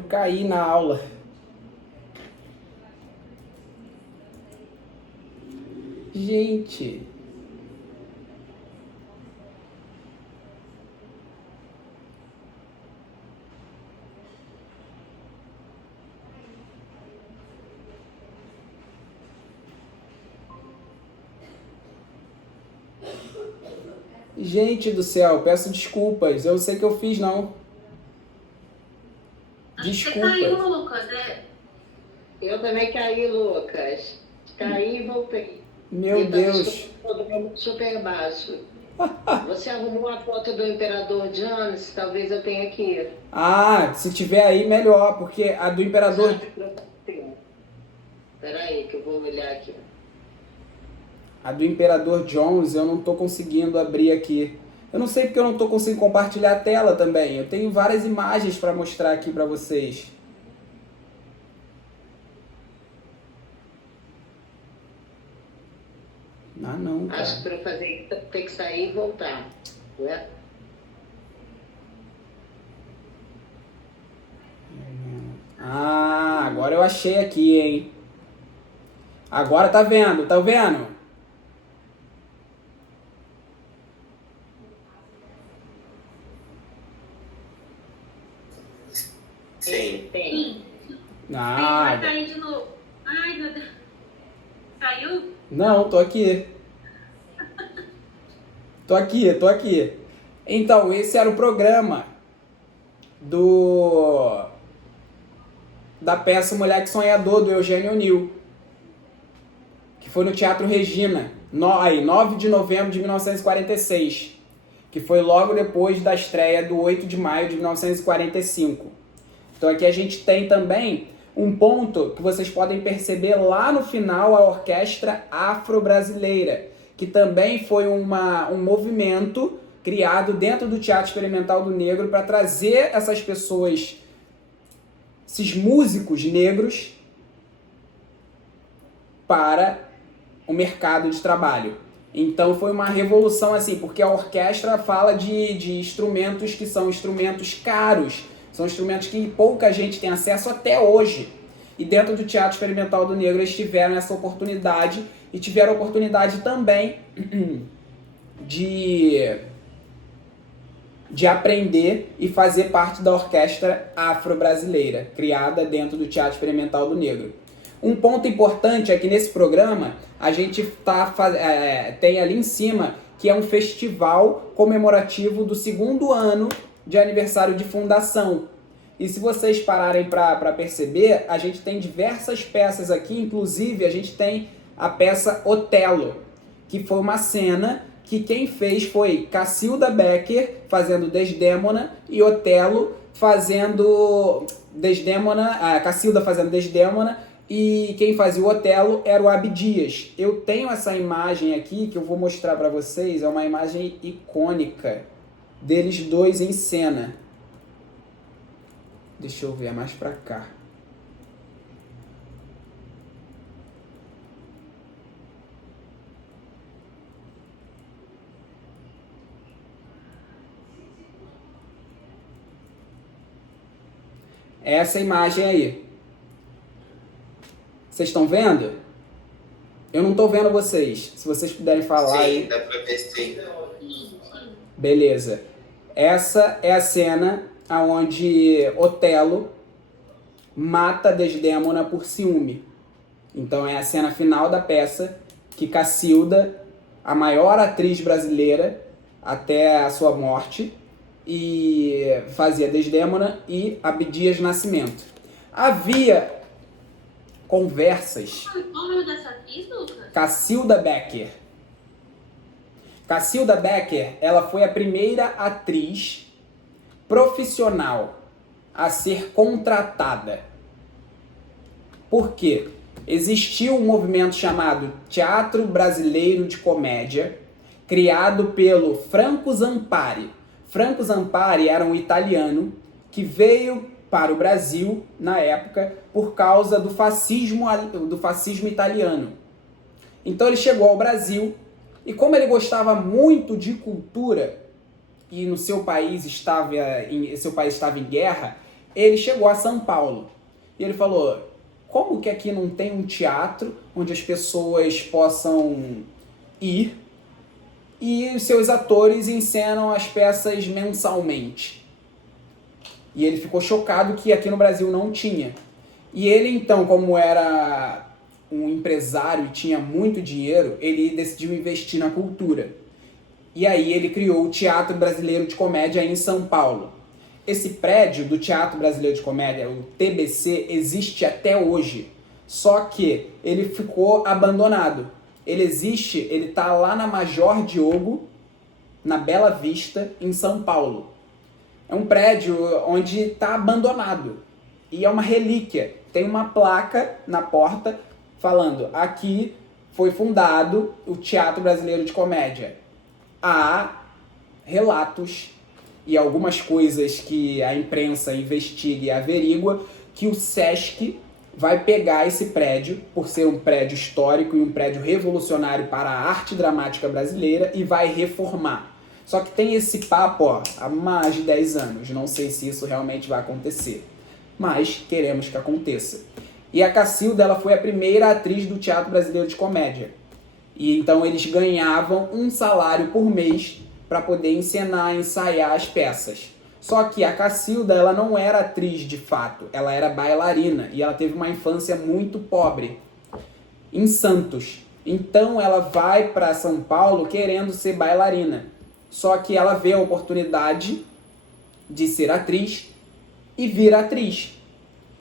Eu caí na aula. Gente. Gente do céu, peço desculpas. Eu sei que eu fiz, não. Você Desculpa. caiu, Lucas, né? Eu também caí, Lucas. Caí e voltei. Meu Deus. Todo mundo super baixo. Você arrumou a foto do Imperador Jones? Talvez eu tenha aqui. Ah, se tiver aí, melhor, porque a do Imperador... Peraí, que eu vou olhar aqui. A do Imperador Jones eu não tô conseguindo abrir aqui. Eu não sei porque eu não tô conseguindo compartilhar a tela também. Eu tenho várias imagens para mostrar aqui para vocês. Ah, não, cara. Acho que para eu fazer isso tem que sair e voltar, né? Ah, agora eu achei aqui, hein? Agora tá vendo, tá vendo? Sim. Sim. Ah, Vai cair de novo. Ai, meu Deus. Caiu? não, tô aqui. Tô aqui. Então, esse era o programa da peça Moleque Sonhador, do Eugênio O'Neill, que foi no Teatro Regina, 9 de novembro de 1946, que foi logo depois da estreia do 8 de maio de 1945. Então aqui a gente tem também um ponto que vocês podem perceber lá no final, a Orquestra Afro-Brasileira, que também foi um movimento criado dentro do Teatro Experimental do Negro para trazer essas pessoas, esses músicos negros, para o mercado de trabalho. Então foi uma revolução assim, porque a orquestra fala de instrumentos que são instrumentos caros, são instrumentos que pouca gente tem acesso até hoje. E dentro do Teatro Experimental do Negro eles tiveram essa oportunidade e tiveram a oportunidade também de aprender e fazer parte da Orquestra Afro-Brasileira, criada dentro do Teatro Experimental do Negro. Um ponto importante é que nesse programa a gente tem ali em cima que é um festival comemorativo do 2º ano de aniversário de fundação. E se vocês pararem para perceber, a gente tem diversas peças aqui, inclusive a gente tem a peça Otelo, que foi uma cena que quem fez foi Cacilda Becker fazendo Desdémona e Otelo fazendo Desdémona, Cacilda fazendo Desdémona, e quem fazia o Otelo era o Abdias. Eu tenho essa imagem aqui que eu vou mostrar para vocês, é uma imagem icônica deles dois em cena. Deixa eu ver, é mais para cá. Essa imagem aí. Vocês estão vendo? Eu não estou vendo vocês. Se vocês puderem falar aí. Sim, dá pra ver sim. Beleza. Essa é a cena onde Otelo mata Desdémona por ciúme. Então é a cena final da peça que Cacilda, a maior atriz brasileira até a sua morte, e fazia Desdémona e Abdias Nascimento. Havia conversas. Qual o nome dessa atriz, Lucas? Cacilda Becker. Cacilda Becker, ela foi a primeira atriz profissional a ser contratada. Por quê? Existiu um movimento chamado Teatro Brasileiro de Comédia, criado pelo Franco Zampari. Franco Zampari era um italiano que veio para o Brasil, na época, por causa do fascismo italiano. Então ele chegou ao Brasil e, como ele gostava muito de cultura e no seu país estava em guerra, ele chegou a São Paulo e ele falou: como que aqui não tem um teatro onde as pessoas possam ir e os seus atores encenam as peças mensalmente? E ele ficou chocado que aqui no Brasil não tinha. E ele então, como era um empresário e tinha muito dinheiro, ele decidiu investir na cultura. E aí ele criou o Teatro Brasileiro de Comédia em São Paulo. Esse prédio do Teatro Brasileiro de Comédia, o TBC, existe até hoje. Só que ele ficou abandonado. Ele existe, ele tá lá na Major Diogo, na Bela Vista, em São Paulo. É um prédio onde está abandonado. E é uma relíquia. Tem uma placa na porta falando: aqui foi fundado o Teatro Brasileiro de Comédia. Há relatos e algumas coisas que a imprensa investiga e averigua que o Sesc vai pegar esse prédio, por ser um prédio histórico e um prédio revolucionário para a arte dramática brasileira, e vai reformar. Só que tem esse papo há mais de 10 anos. Não sei se isso realmente vai acontecer, mas queremos que aconteça. E a Cacilda, ela foi a primeira atriz do Teatro Brasileiro de Comédia. E então eles ganhavam um salário por mês para poder encenar, ensaiar as peças. Só que a Cacilda, ela não era atriz de fato, ela era bailarina e ela teve uma infância muito pobre em Santos. Então ela vai para São Paulo querendo ser bailarina. Só que ela vê a oportunidade de ser atriz e vira atriz.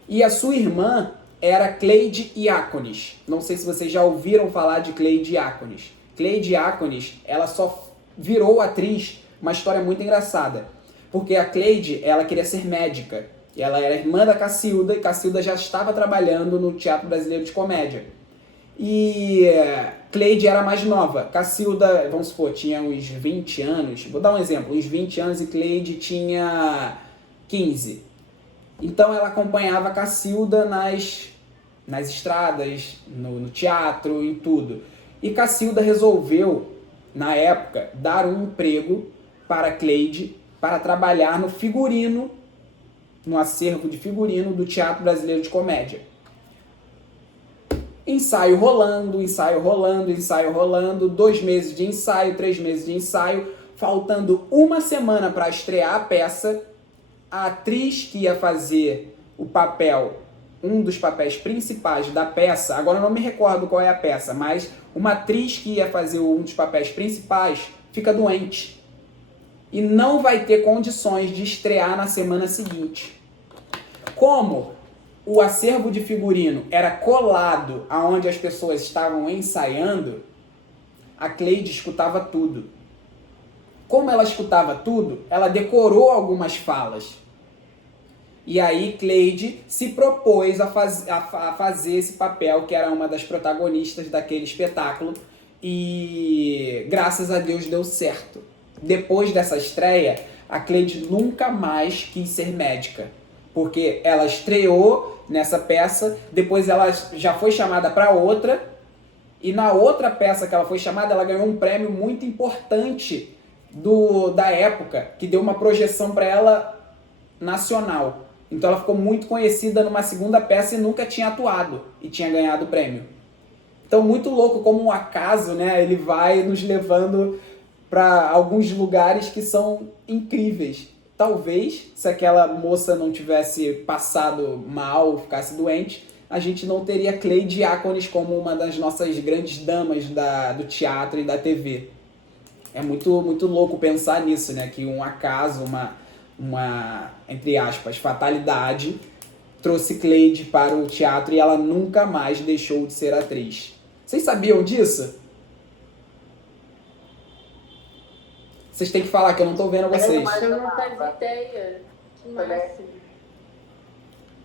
E a sua irmã era Cleide Iácones. Não sei se vocês já ouviram falar de Cleide Iácones. Cleide Iácones, ela só virou atriz, uma história muito engraçada. Porque a Cleide, ela queria ser médica. Ela era irmã da Cacilda e Cacilda já estava trabalhando no Teatro Brasileiro de Comédia. E Cleide era mais nova. Cacilda, vamos supor, tinha uns 20 anos. Vou dar um exemplo, uns 20 anos e Cleide tinha 15. Então ela acompanhava a Cacilda nas estradas, no teatro, em tudo. E Cacilda resolveu, na época, dar um emprego para Cleide para trabalhar no figurino, no acervo de figurino do Teatro Brasileiro de Comédia. Ensaio rolando, ensaio rolando, ensaio rolando, 2 meses de ensaio, 3 meses de ensaio, faltando uma semana para estrear a peça. A atriz que ia fazer o papel, um dos papéis principais da peça, agora eu não me recordo qual é a peça, mas uma atriz que ia fazer um dos papéis principais fica doente e não vai ter condições de estrear na semana seguinte. Como o acervo de figurino era colado aonde as pessoas estavam ensaiando, a Cleide escutava tudo. Como ela escutava tudo, ela decorou algumas falas. E aí Cleide se propôs a fazer esse papel, que era uma das protagonistas daquele espetáculo, e graças a Deus deu certo. Depois dessa estreia, a Cleide nunca mais quis ser médica, porque ela estreou nessa peça, depois ela já foi chamada para outra, e na outra peça que ela foi chamada, ela ganhou um prêmio muito importante da época, que deu uma projeção para ela nacional. Então ela ficou muito conhecida numa segunda peça e nunca tinha atuado e tinha ganhado o prêmio. Então, muito louco como um acaso, né? Ele vai nos levando para alguns lugares que são incríveis. Talvez, se aquela moça não tivesse passado mal, ficasse doente, a gente não teria Cleide Iácones como uma das nossas grandes damas do teatro e da TV. É muito, muito louco pensar nisso, né? Que um acaso, uma, entre aspas, fatalidade, trouxe Cleide para o teatro e ela nunca mais deixou de ser atriz. Vocês sabiam disso? Vocês têm que falar, que eu não tô vendo vocês. Eu não fazia ideia. Que massa.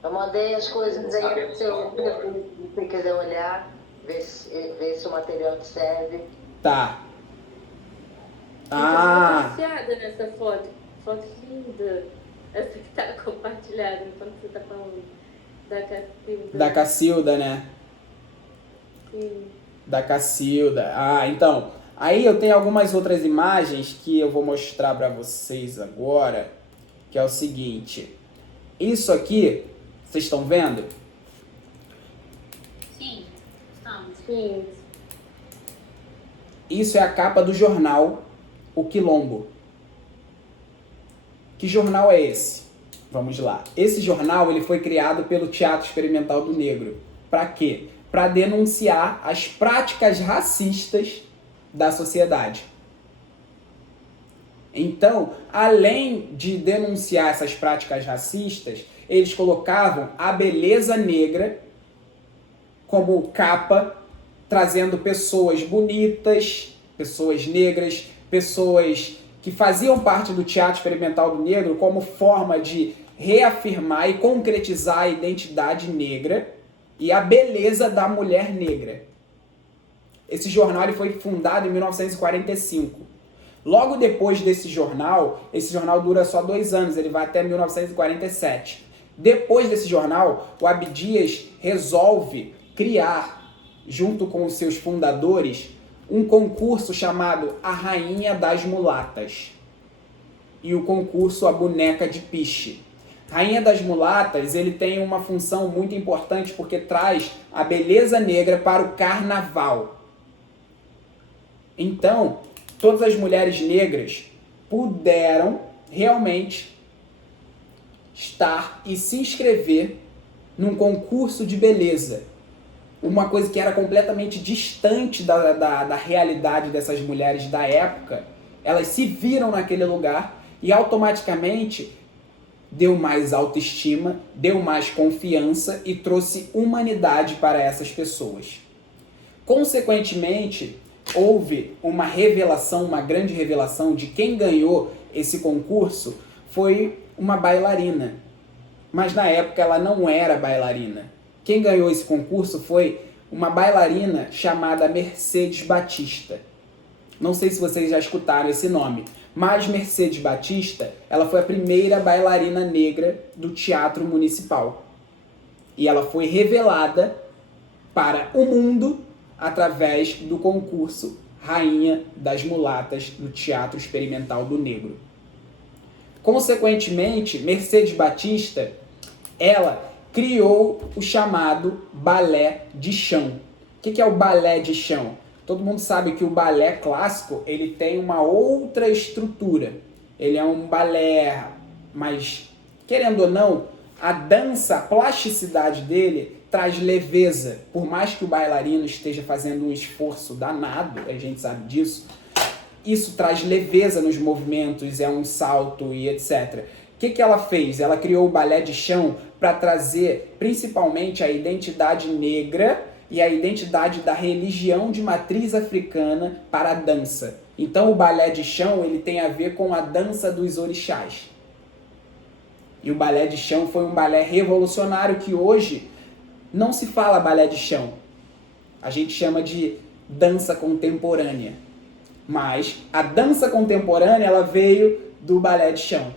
Eu mandei as coisas aí pra você, se você quiser olhar, ver se o material te serve. Tá. Eu tô viciada nessa foto. Foto linda. Essa que tá compartilhada enquanto você tá falando da Cacilda. Da Cacilda, né? Sim. Da Cacilda. Então. Aí eu tenho algumas outras imagens que eu vou mostrar pra vocês agora, que é o seguinte. Isso aqui, vocês estão vendo? Sim, estamos. Sim. Isso é a capa do jornal O Quilombo. Que jornal é esse? Vamos lá. Esse jornal ele foi criado pelo Teatro Experimental do Negro. Para quê? Para denunciar as práticas racistas da sociedade. Então, além de denunciar essas práticas racistas, eles colocavam a beleza negra como capa, trazendo pessoas bonitas, pessoas negras, pessoas que faziam parte do Teatro Experimental do Negro como forma de reafirmar e concretizar a identidade negra e a beleza da mulher negra. Esse jornal ele foi fundado em 1945. Logo depois desse jornal, esse jornal dura só 2 anos, ele vai até 1947. Depois desse jornal, o Abdias resolve criar, junto com os seus fundadores, um concurso chamado A Rainha das Mulatas e o concurso A Boneca de Piche. Rainha das Mulatas, ele tem uma função muito importante porque traz a beleza negra para o carnaval. Então, todas as mulheres negras puderam realmente estar e se inscrever num concurso de beleza. Uma coisa que era completamente distante da realidade dessas mulheres da época. Elas se viram naquele lugar e automaticamente deu mais autoestima, deu mais confiança e trouxe humanidade para essas pessoas. Consequentemente, houve uma revelação, uma grande revelação de quem ganhou esse concurso foi uma bailarina. Mas na época ela não era bailarina. Quem ganhou esse concurso foi uma bailarina chamada Mercedes Batista. Não sei se vocês já escutaram esse nome, mas Mercedes Batista, ela foi a primeira bailarina negra do Teatro Municipal. E ela foi revelada para o mundo através do concurso Rainha das Mulatas do Teatro Experimental do Negro. Consequentemente, Mercedes Batista, ela criou o chamado balé de chão. O que é o balé de chão? Todo mundo sabe que o balé clássico ele tem uma outra estrutura. Ele é um balé, mas querendo ou não, a dança, a plasticidade dele traz leveza. Por mais que o bailarino esteja fazendo um esforço danado, a gente sabe disso, isso traz leveza nos movimentos, é um salto e etc. O que ela fez? Ela criou o balé de chão para trazer principalmente a identidade negra e a identidade da religião de matriz africana para a dança. Então o balé de chão ele tem a ver com a dança dos orixás. E o balé de chão foi um balé revolucionário que hoje não se fala balé de chão. A gente chama de dança contemporânea. Mas a dança contemporânea ela veio do balé de chão.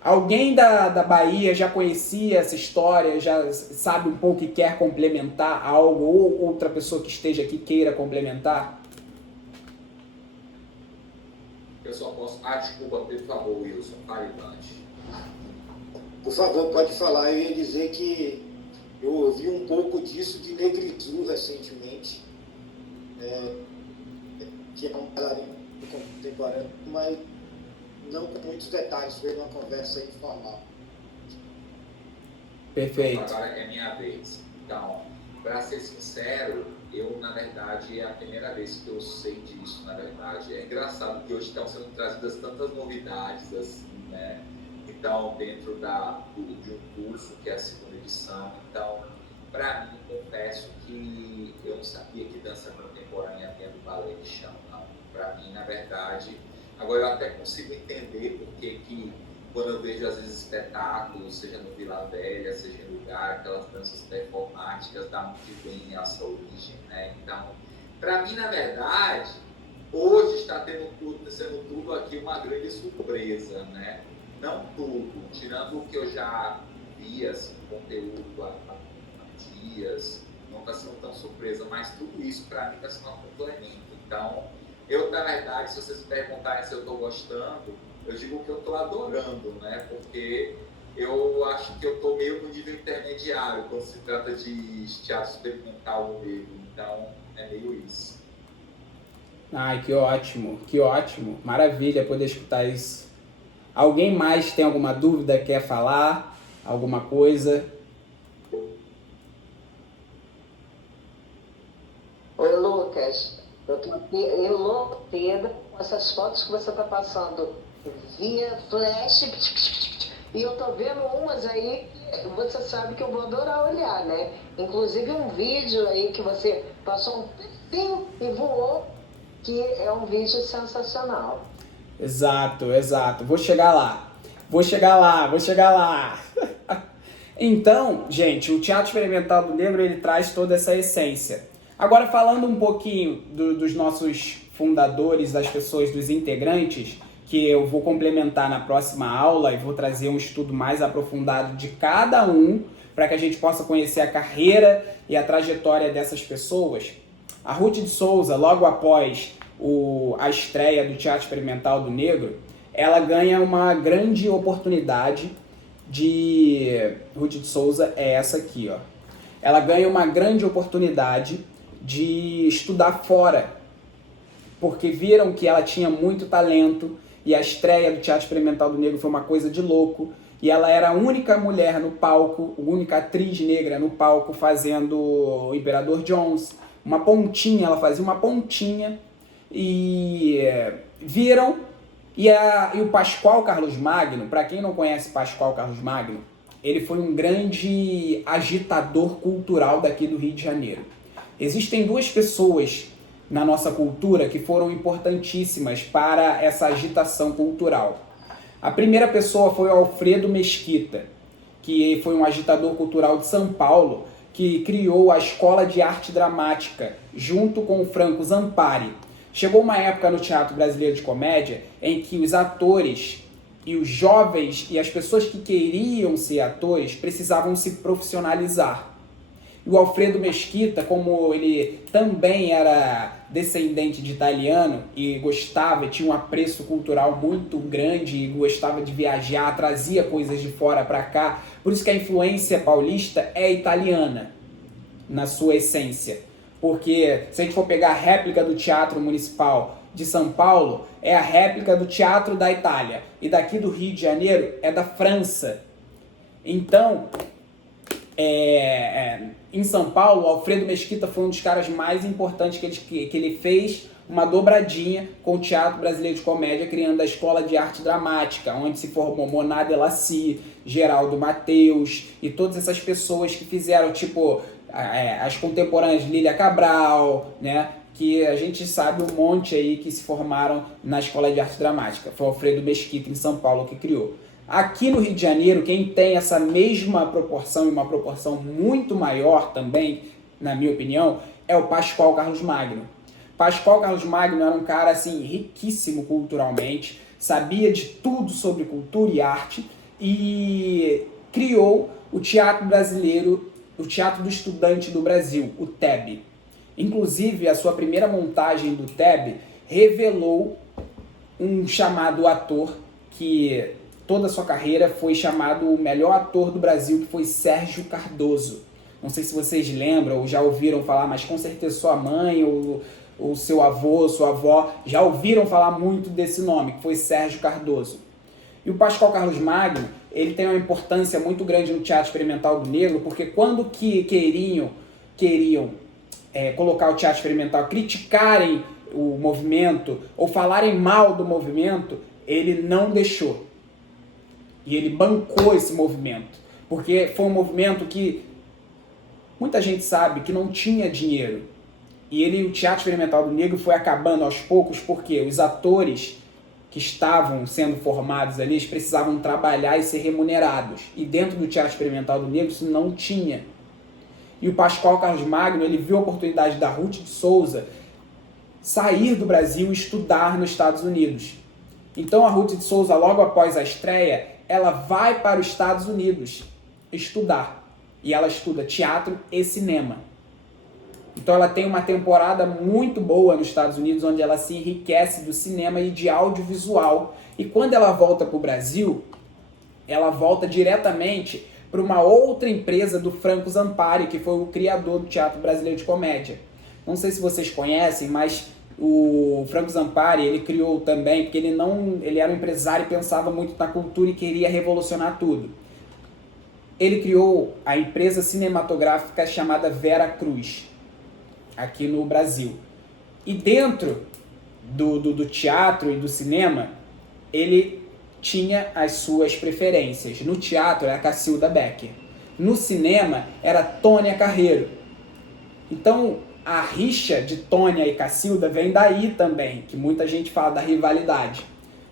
Alguém da Bahia já conhecia essa história, já sabe um pouco e quer complementar algo, ou outra pessoa que esteja aqui queira complementar? Eu só posso... desculpa, por favor, Wilson, fale antes. Por favor, pode falar. Eu ia dizer que eu ouvi um pouco disso de Negritude recentemente, que é um bailarino contemporâneo, mas não com muitos detalhes, foi uma conversa informal. Perfeito. Agora é minha vez. Então, para ser sincero, eu, na verdade, é a primeira vez que eu sei disso, na verdade. É engraçado que hoje estão sendo trazidas tantas novidades, assim, né? Então, dentro de um curso, que é a 2ª edição. Então, para mim, confesso que eu não sabia que dança contemporânea tinha do balé de chão, não. Para mim, na verdade... Agora, eu até consigo entender porque que, quando eu vejo, às vezes, espetáculos, seja no Vila Velha, seja em lugar, aquelas danças performáticas, da onde vem essa origem, né? Então, para mim, na verdade, hoje está sendo tudo aqui uma grande surpresa, né? Não tudo, tirando o que eu já vi, assim, conteúdo há dias, não está sendo tão surpresa, mas tudo isso, para mim, está sendo um complemento. Então, eu, na verdade, se vocês me perguntarem se eu estou gostando, eu digo que eu estou adorando, né? Porque eu acho que eu estou meio no nível intermediário quando se trata de teatro experimental no negro. Então, é meio isso. Ai, que ótimo. Maravilha poder escutar isso. Alguém mais tem alguma dúvida, quer falar alguma coisa? Oi, Lucas. Eu tô aqui enlouquecida com essas fotos que você tá passando via flash. E eu tô vendo umas aí que você sabe que eu vou adorar olhar, né? Inclusive um vídeo aí que você passou um pedacinho e voou, que é um vídeo sensacional. Exato. Vou chegar lá. Então, gente, o teatro experimental do negro, ele traz toda essa essência. Agora, falando um pouquinho dos nossos fundadores, das pessoas, dos integrantes, que eu vou complementar na próxima aula e vou trazer um estudo mais aprofundado de cada um, para que a gente possa conhecer a carreira e a trajetória dessas pessoas. A Ruth de Souza, logo após a estreia do Teatro Experimental do Negro, ela ganha uma grande oportunidade Ruth de Souza é essa aqui, ó. Ela ganha uma grande oportunidade de estudar fora, porque viram que ela tinha muito talento e a estreia do Teatro Experimental do Negro foi uma coisa de louco. E ela era a única mulher no palco, a única atriz negra no palco fazendo o Imperador Jones. Uma pontinha, ela fazia uma pontinha e viram. E o Pascoal Carlos Magno, para quem não conhece Pascoal Carlos Magno, ele foi um grande agitador cultural daqui do Rio de Janeiro. Existem duas pessoas na nossa cultura que foram importantíssimas para essa agitação cultural. A primeira pessoa foi o Alfredo Mesquita, que foi um agitador cultural de São Paulo, que criou a Escola de Arte Dramática, junto com o Franco Zampari. Chegou uma época no Teatro Brasileiro de Comédia em que os atores e os jovens e as pessoas que queriam ser atores precisavam se profissionalizar. E o Alfredo Mesquita, como ele também era descendente de italiano e tinha um apreço cultural muito grande e gostava de viajar, trazia coisas de fora para cá, por isso que a influência paulista é italiana na sua essência. Porque se a gente for pegar a réplica do Teatro Municipal de São Paulo, é a réplica do Teatro da Itália. E daqui do Rio de Janeiro é da França. Então, em São Paulo, o Alfredo Mesquita foi um dos caras mais importantes que ele fez uma dobradinha com o Teatro Brasileiro de Comédia, criando a Escola de Arte Dramática, onde se formou Moná Delassi, Geraldo Mateus e todas essas pessoas que fizeram, tipo, as contemporâneas Lília Cabral, né? Que a gente sabe um monte aí que se formaram na Escola de Arte Dramática. Foi o Alfredo Mesquita, em São Paulo, que criou. Aqui no Rio de Janeiro, quem tem essa mesma proporção e uma proporção muito maior também, na minha opinião, é o Pascoal Carlos Magno. Pascoal Carlos Magno era um cara assim riquíssimo culturalmente, sabia de tudo sobre cultura e arte e criou o Teatro Brasileiro, o Teatro do Estudante do Brasil, o TEB. Inclusive, a sua primeira montagem do TEB revelou um chamado ator que toda a sua carreira foi chamado o melhor ator do Brasil, que foi Sérgio Cardoso. Não sei se vocês lembram ou já ouviram falar, mas com certeza sua mãe ou seu avô, sua avó, já ouviram falar muito desse nome, que foi Sérgio Cardoso. E o Pascoal Carlos Magno, ele tem uma importância muito grande no Teatro Experimental do Negro, porque quando queriam colocar o Teatro Experimental, criticarem o movimento ou falarem mal do movimento, ele não deixou. E ele bancou esse movimento, porque foi um movimento que muita gente sabe que não tinha dinheiro. E o Teatro Experimental do Negro foi acabando aos poucos porque os atores que estavam sendo formados ali, eles precisavam trabalhar e ser remunerados. E dentro do Teatro Experimental do Negro isso não tinha. E o Pascoal Carlos Magno, ele viu a oportunidade da Ruth de Souza sair do Brasil e estudar nos Estados Unidos. Então a Ruth de Souza, logo após a estreia, ela vai para os Estados Unidos estudar. E ela estuda teatro e cinema. Então ela tem uma temporada muito boa nos Estados Unidos, onde ela se enriquece do cinema e de audiovisual. E quando ela volta para o Brasil, ela volta diretamente para uma outra empresa do Franco Zampari, que foi o criador do teatro brasileiro de comédia. Não sei se vocês conhecem, mas o Franco Zampari, ele criou também, porque ele era um empresário e pensava muito na cultura e queria revolucionar tudo. Ele criou a empresa cinematográfica chamada Vera Cruz, aqui no Brasil. E dentro do teatro e do cinema, ele tinha as suas preferências. No teatro era Cacilda Becker. No cinema era Tônia Carreiro. Então a rixa de Tônia e Cacilda vem daí também, que muita gente fala da rivalidade.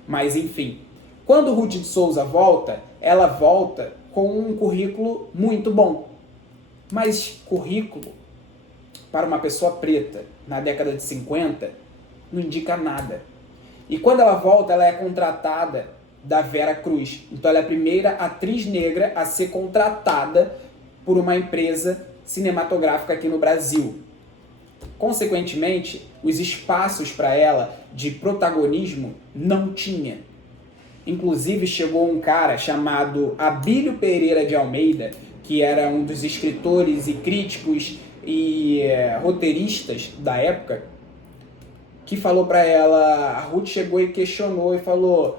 Mas enfim, quando Ruth de Souza volta, ela volta com um currículo muito bom. Mas currículo para uma pessoa preta na década de 50 não indica nada. E quando ela volta, ela é contratada da Vera Cruz. Então ela é a primeira atriz negra a ser contratada por uma empresa cinematográfica aqui no Brasil. Consequentemente, os espaços para ela de protagonismo não tinha. Inclusive chegou um cara chamado Abílio Pereira de Almeida, que era um dos escritores e críticos e roteiristas da época, que falou para ela, a Ruth chegou e questionou e falou: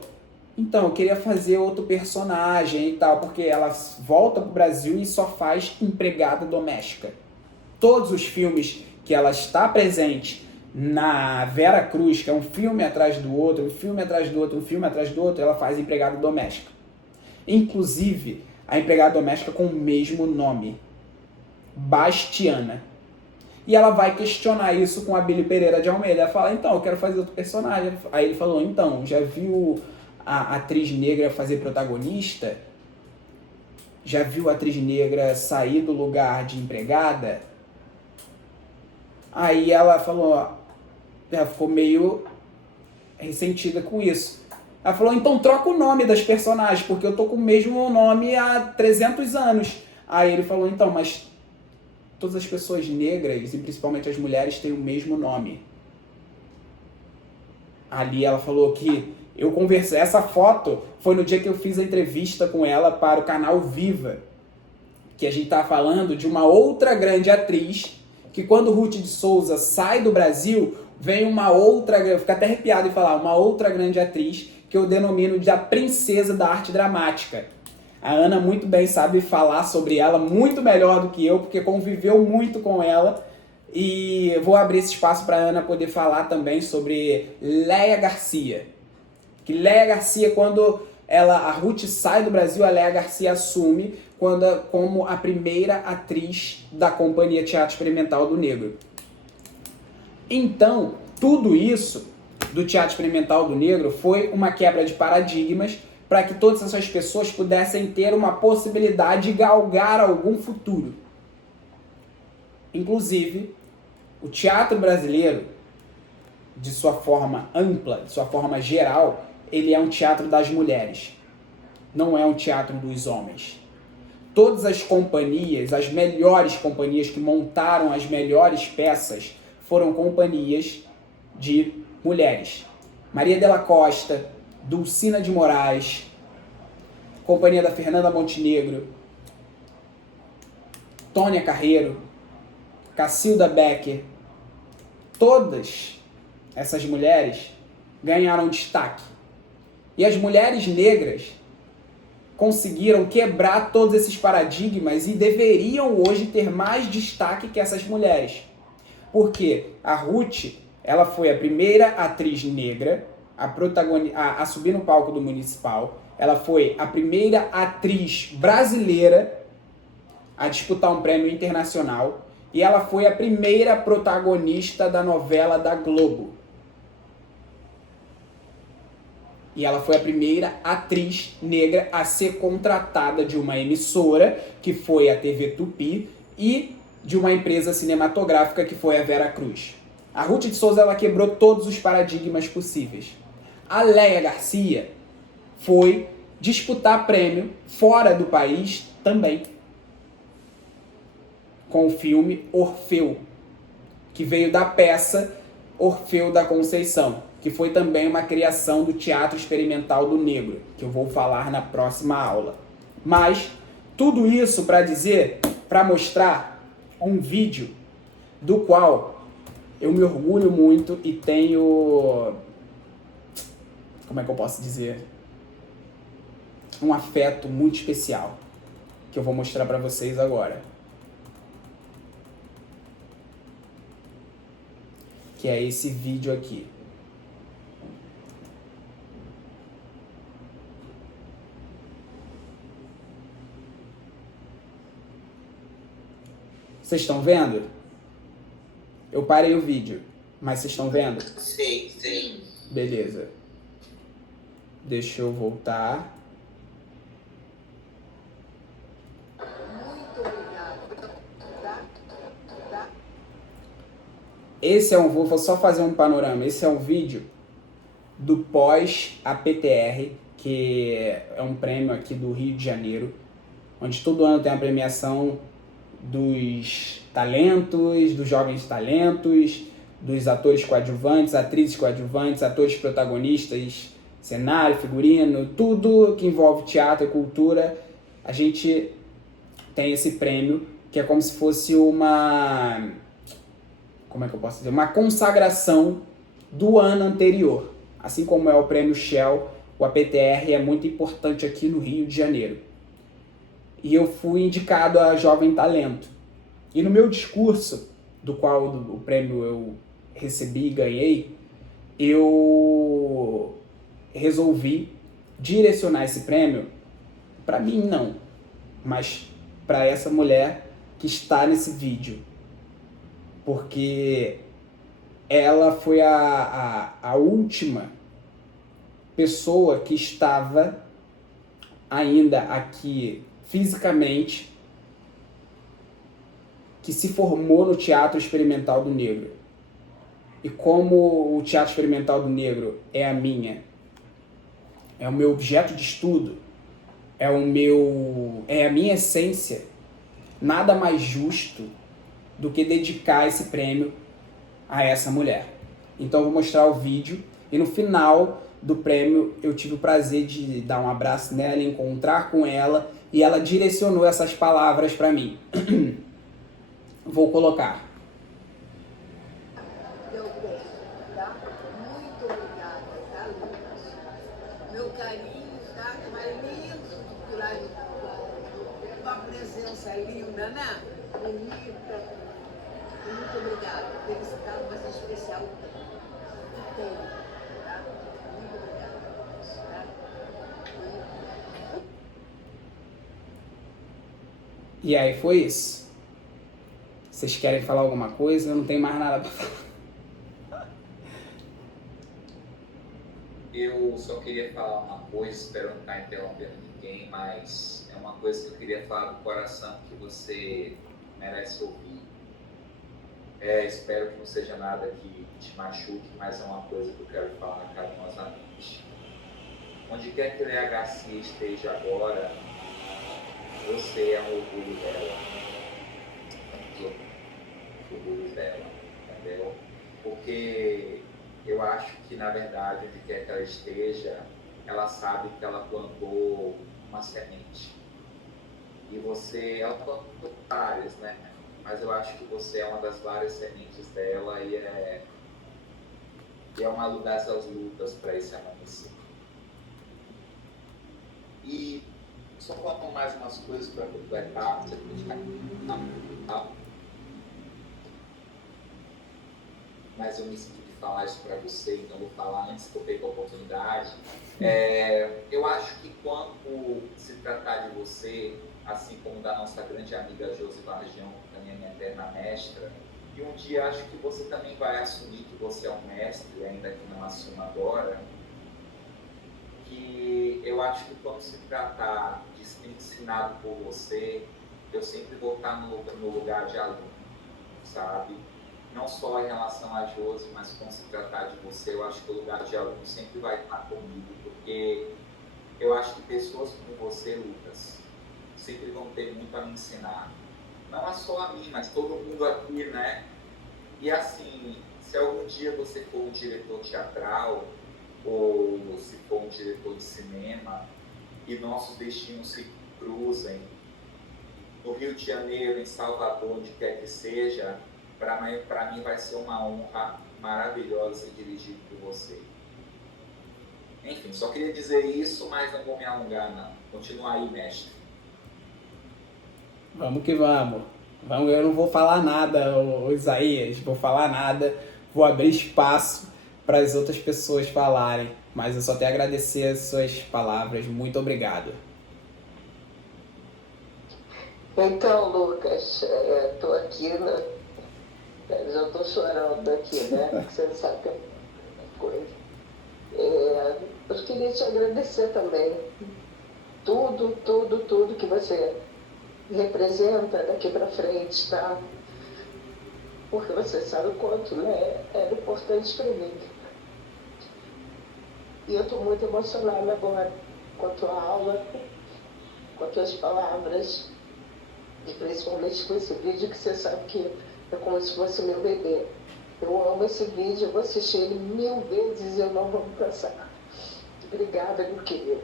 então, eu queria fazer outro personagem e tal, porque ela volta pro Brasil e só faz empregada doméstica. Todos os filmes que ela está presente na Vera Cruz, que é um filme atrás do outro, um filme atrás do outro, um filme atrás do outro, ela faz empregada doméstica. Inclusive, a empregada doméstica com o mesmo nome, Bastiana. E ela vai questionar isso com a Abílio Pereira de Almeida. Ela fala, então, eu quero fazer outro personagem. Aí ele falou, então, já viu a atriz negra fazer protagonista? Já viu a atriz negra sair do lugar de empregada? Aí ela falou, ela ficou meio ressentida com isso. Ela falou, então troca o nome das personagens, porque eu tô com o mesmo nome há 300 anos. Aí ele falou, então, mas todas as pessoas negras, e principalmente as mulheres, têm o mesmo nome. Ali ela falou que eu conversei, essa foto foi no dia que eu fiz a entrevista com ela para o canal Viva, que a gente tá falando de uma outra grande atriz, que quando Ruth de Souza sai do Brasil, vem uma outra, eu fico até arrepiado em falar, uma outra grande atriz, que eu denomino de a princesa da arte dramática. A Ana muito bem sabe falar sobre ela, muito melhor do que eu, porque conviveu muito com ela. E vou abrir esse espaço para a Ana poder falar também sobre Léia Garcia. Que Léia Garcia, quando a Ruth sai do Brasil, a Léia Garcia assume como a primeira atriz da Companhia Teatro Experimental do Negro. Então, tudo isso do Teatro Experimental do Negro foi uma quebra de paradigmas para que todas essas pessoas pudessem ter uma possibilidade de galgar algum futuro. Inclusive, o teatro brasileiro, de sua forma ampla, de sua forma geral, ele é um teatro das mulheres, não é um teatro dos homens. Todas as companhias, as melhores companhias que montaram as melhores peças, foram companhias de mulheres. Maria Della Costa, Dulcina de Moraes, companhia da Fernanda Montenegro, Tônia Carreiro, Cacilda Becker, todas essas mulheres ganharam destaque. E as mulheres negras conseguiram quebrar todos esses paradigmas e deveriam hoje ter mais destaque que essas mulheres. Porque a Ruth, ela foi a primeira atriz negra a subir no palco do Municipal. Ela foi a primeira atriz brasileira a disputar um prêmio internacional. E ela foi a primeira protagonista da novela da Globo. E ela foi a primeira atriz negra a ser contratada de uma emissora, que foi a TV Tupi, e de uma empresa cinematográfica, que foi a Vera Cruz. A Ruth de Souza, ela quebrou todos os paradigmas possíveis. A Léia Garcia foi disputar prêmio fora do país também, com o filme Orfeu, que veio da peça Orfeu da Conceição, que foi também uma criação do Teatro Experimental do Negro, que eu vou falar na próxima aula. Mas tudo isso para mostrar um vídeo do qual eu me orgulho muito e tenho, como é que eu posso dizer, um afeto muito especial, que eu vou mostrar para vocês agora. Que é esse vídeo aqui. Vocês estão vendo? Eu parei o vídeo, mas vocês estão vendo? Sim, sim. Beleza. Deixa eu voltar. Muito obrigado. Esse é vou só fazer um panorama. Esse é um vídeo do pós-APTR, que é um prêmio aqui do Rio de Janeiro, onde todo ano tem a premiação dos talentos, dos jovens talentos, dos atores coadjuvantes, atrizes coadjuvantes, atores protagonistas, cenário, figurino, tudo que envolve teatro e cultura. A gente tem esse prêmio que é como se fosse uma... como é que eu posso dizer? Uma consagração do ano anterior. Assim como é o prêmio Shell, o APTR é muito importante aqui no Rio de Janeiro. E eu fui indicado a Jovem Talento. E no meu discurso, do qual o prêmio eu recebi e ganhei, eu resolvi direcionar esse prêmio para mim não, mas para essa mulher que está nesse vídeo. Porque ela foi a última pessoa que estava ainda aqui fisicamente, que se formou no Teatro Experimental do Negro. E como o Teatro Experimental do Negro é o meu objeto de estudo, é a minha essência, nada mais justo do que dedicar esse prêmio a essa mulher. Então eu vou mostrar o vídeo e no final do prêmio eu tive o prazer de dar um abraço nela, encontrar com ela e ela direcionou essas palavras para mim. Vou colocar. Meu bem, tá? Muito obrigada, tá, Lucas? Meu carinho, tá? Mas lindo de curar com a presença linda, né? Bonita. Muito obrigada. Felicidade mais especial que tem, tá? Muito obrigada, tá? E aí foi isso. Vocês querem falar alguma coisa? Eu não tenho mais nada para falar. Eu só queria falar uma coisa, espero não estar interrompendo ninguém, mas é uma coisa que eu queria falar do coração que você merece ouvir. Espero que não seja nada que te machuque, mas é uma coisa que eu quero falar carinhosamente. Onde quer que Léa Garcia esteja agora, você é um orgulho dela. Orgulho dela, entendeu? Porque eu acho que, na verdade, onde quer que ela esteja, ela sabe que ela plantou uma semente. E ela plantou várias, né? Mas eu acho que você é uma das várias sementes dela e é uma dessas lutas para esse amanhecer. E só faltam mais umas coisas para completar. Mas eu me sinto de falar isso para você, então vou falar antes que eu pegue a oportunidade. Eu acho que quando se tratar de você, assim como da nossa grande amiga Josi Vargião, que também é minha eterna mestra, e um dia acho que você também vai assumir que você é um mestre, ainda que não assuma agora, que eu acho que quando se tratar de ser ensinado por você, eu sempre vou estar no lugar de aluno, sabe? Não só em relação a Josi, mas quando se tratar de você, eu acho que o lugar de aluno sempre vai estar comigo, porque eu acho que pessoas como você, Lucas, sempre vão ter muito a me ensinar. Não é só a mim, mas todo mundo aqui, né? E assim, Se algum dia você for um diretor teatral, ou se for um diretor de cinema, e nossos destinos se cruzem, no Rio de Janeiro, em Salvador, onde quer que seja, para mim vai ser uma honra maravilhosa ser dirigido por você. Enfim, só queria dizer isso, mas não vou me alongar, não. Continua aí, mestre. Vamos que vamos. Eu não vou falar nada, ô Isaías, vou falar nada, vou abrir espaço para as outras pessoas falarem, mas eu só tenho a agradecer as suas palavras. Muito obrigado. Então, Lucas, estou aqui, né? Já estou chorando aqui, né? Porque você sabe que é muita coisa. Eu queria te agradecer também. Tudo que você representa daqui para frente, tá? Porque você sabe o quanto, né? Era importante para mim. E eu estou muito emocionada agora com a tua aula, com as tuas palavras, e principalmente com esse vídeo que você sabe que é como se fosse meu bebê. Eu amo esse vídeo, eu vou assistir ele 1000 vezes e eu não vou me cansar. Obrigada, meu querido.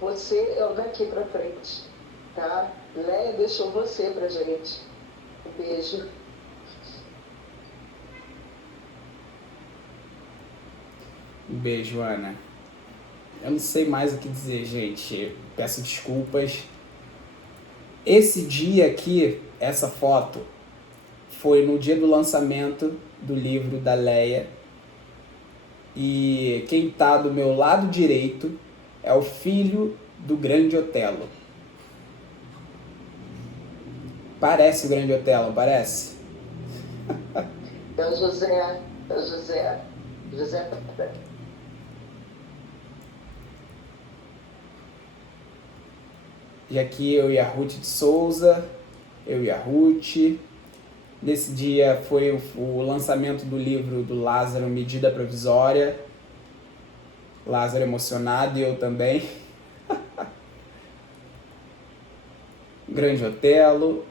Você é o daqui pra frente, tá? Léia deixou você pra gente. Um beijo. Um beijo, Ana. Eu não sei mais o que dizer, gente. Peço desculpas. Esse dia aqui, essa foto, foi no dia do lançamento do livro da Léia. E quem tá do meu lado direito é o filho do Grande Otelo. Parece o Grande Otelo, parece? É o José. E aqui eu e a Ruth de Souza, eu e a Ruth. Nesse dia foi o lançamento do livro do Lázaro, Medida Provisória. Lázaro emocionado e eu também. Grande Otelo.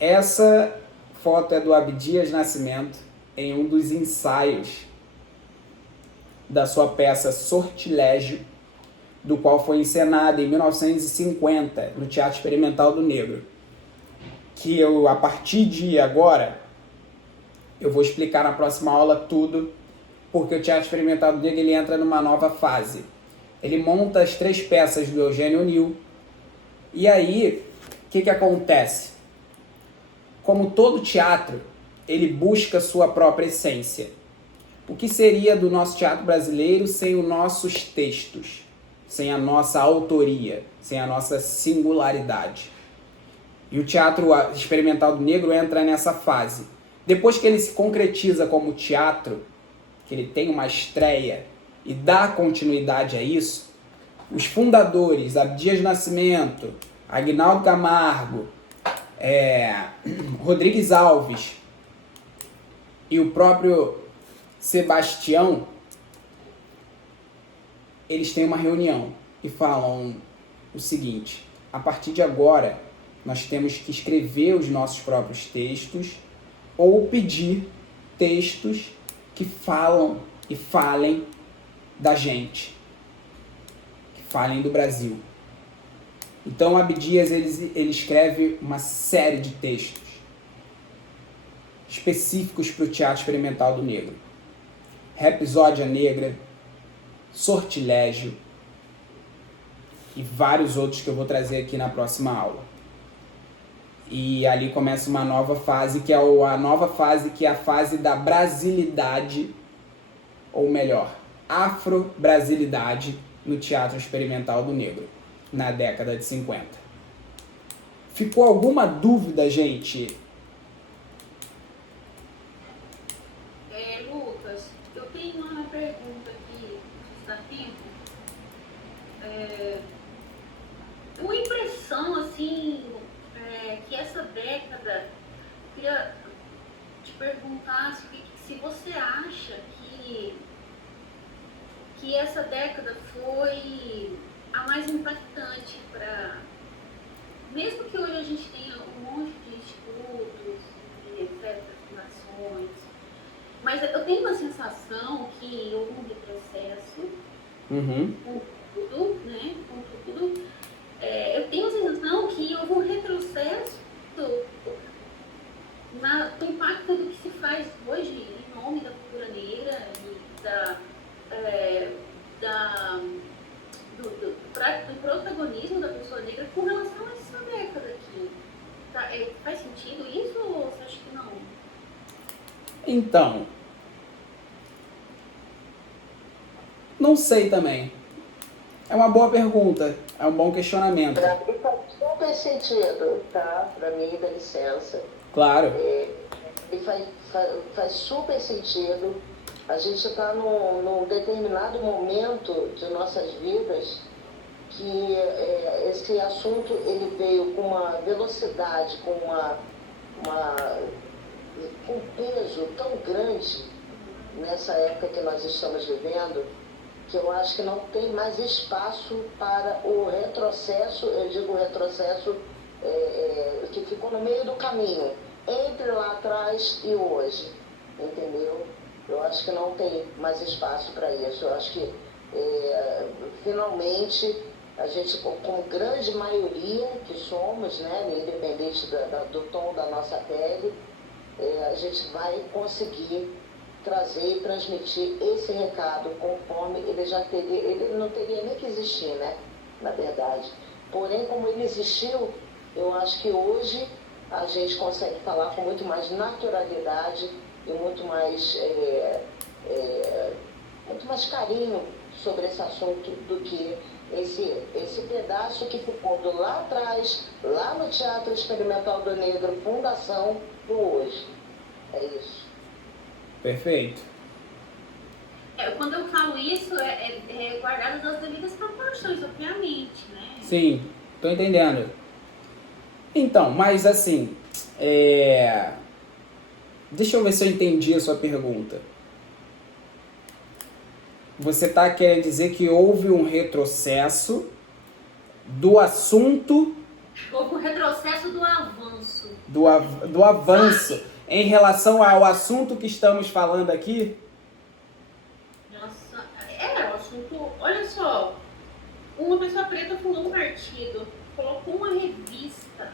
Essa foto é do Abdias Nascimento em um dos ensaios da sua peça Sortilégio, do qual foi encenada em 1950 no Teatro Experimental do Negro. Que eu, a partir de agora, eu vou explicar na próxima aula tudo, porque o Teatro Experimental do Negro ele entra numa nova fase. Ele monta as 3 peças do Eugênio O'Neill, e aí, o que acontece? Como todo teatro, ele busca sua própria essência. O que seria do nosso teatro brasileiro sem os nossos textos, sem a nossa autoria, sem a nossa singularidade? E o Teatro Experimental do Negro entra nessa fase. Depois que ele se concretiza como teatro, que ele tem uma estreia e dá continuidade a isso, os fundadores, Abdias Nascimento, Aguinaldo Camargo, Rodrigues Alves e o próprio Sebastião, eles têm uma reunião e falam o seguinte: a partir de agora nós temos que escrever os nossos próprios textos ou pedir textos que falam e falem da gente, que falem do Brasil. Então Abdias ele escreve uma série de textos específicos para o Teatro Experimental do Negro. Rapsódia Negra, Sortilégio e vários outros que eu vou trazer aqui na próxima aula. E ali começa uma nova fase, que é a nova fase, que é a fase da brasilidade, ou melhor, afro-brasilidade no Teatro Experimental do Negro, na década de 50. Ficou alguma dúvida, gente? Lucas, eu tenho uma pergunta aqui, se dá tempo. Uma impressão, assim, que essa década, eu queria te perguntar se você acha que essa década foi a mais impactante para... Mesmo que hoje a gente tenha um monte de estudos, de etc., fundações, mas Mas eu tenho uma sensação que houve um retrocesso Uhum. com tudo, né? Com tudo. Eu tenho a sensação que houve um retrocesso no impacto do que se faz hoje em nome da cultura negra e do protagonismo da pessoa negra com relação a essa década aqui. Faz sentido isso ou você acha que não? Então, não sei também. É uma boa pergunta, é um bom questionamento. Para mim faz super sentido, tá? Para mim, dá licença. Claro. E faz super sentido. A gente está num determinado momento de nossas vidas que esse assunto ele veio com uma velocidade, com um peso tão grande nessa época que nós estamos vivendo, que eu acho que não tem mais espaço para o retrocesso, eu digo retrocesso que ficou no meio do caminho, entre lá atrás e hoje, entendeu? Eu acho que não tem mais espaço para isso. Eu acho que, finalmente, a gente, com grande maioria que somos, né, independente do tom da nossa pele, a gente vai conseguir trazer e transmitir esse recado conforme ele não teria nem que existir, né, na verdade. Porém, como ele existiu, eu acho que hoje a gente consegue falar com muito mais naturalidade e muito mais carinho sobre esse assunto do que esse pedaço que ficou do lá atrás, lá no Teatro Experimental do Negro, Fundação, do hoje. É isso. Perfeito. Quando eu falo isso, guardado das devidas proporções, obviamente, né? Sim, tô entendendo. Então, mas assim, deixa eu ver se eu entendi a sua pergunta. Você está querendo dizer que houve um retrocesso do assunto... Houve um retrocesso do avanço. Do avanço em relação ao assunto que estamos falando aqui? O assunto... Olha só, uma pessoa preta fundou um partido, colocou uma revista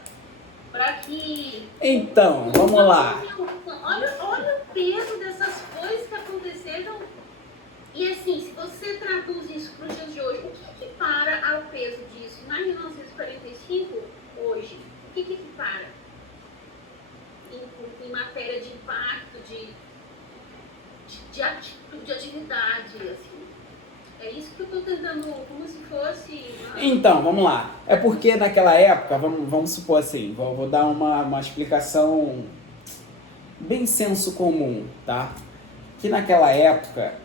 para que... Então, vamos lá. Olha o peso dessas coisas que aconteceram. E assim, se você traduz isso para os dias de hoje, o que para ao peso disso? Na 1945, hoje, o que para? Em matéria de impacto, de atividade, assim. É isso que eu estou tentando, como se fosse... Então, vamos lá. É porque naquela época, vamos supor assim, vou dar uma explicação bem senso comum, tá? Que naquela época,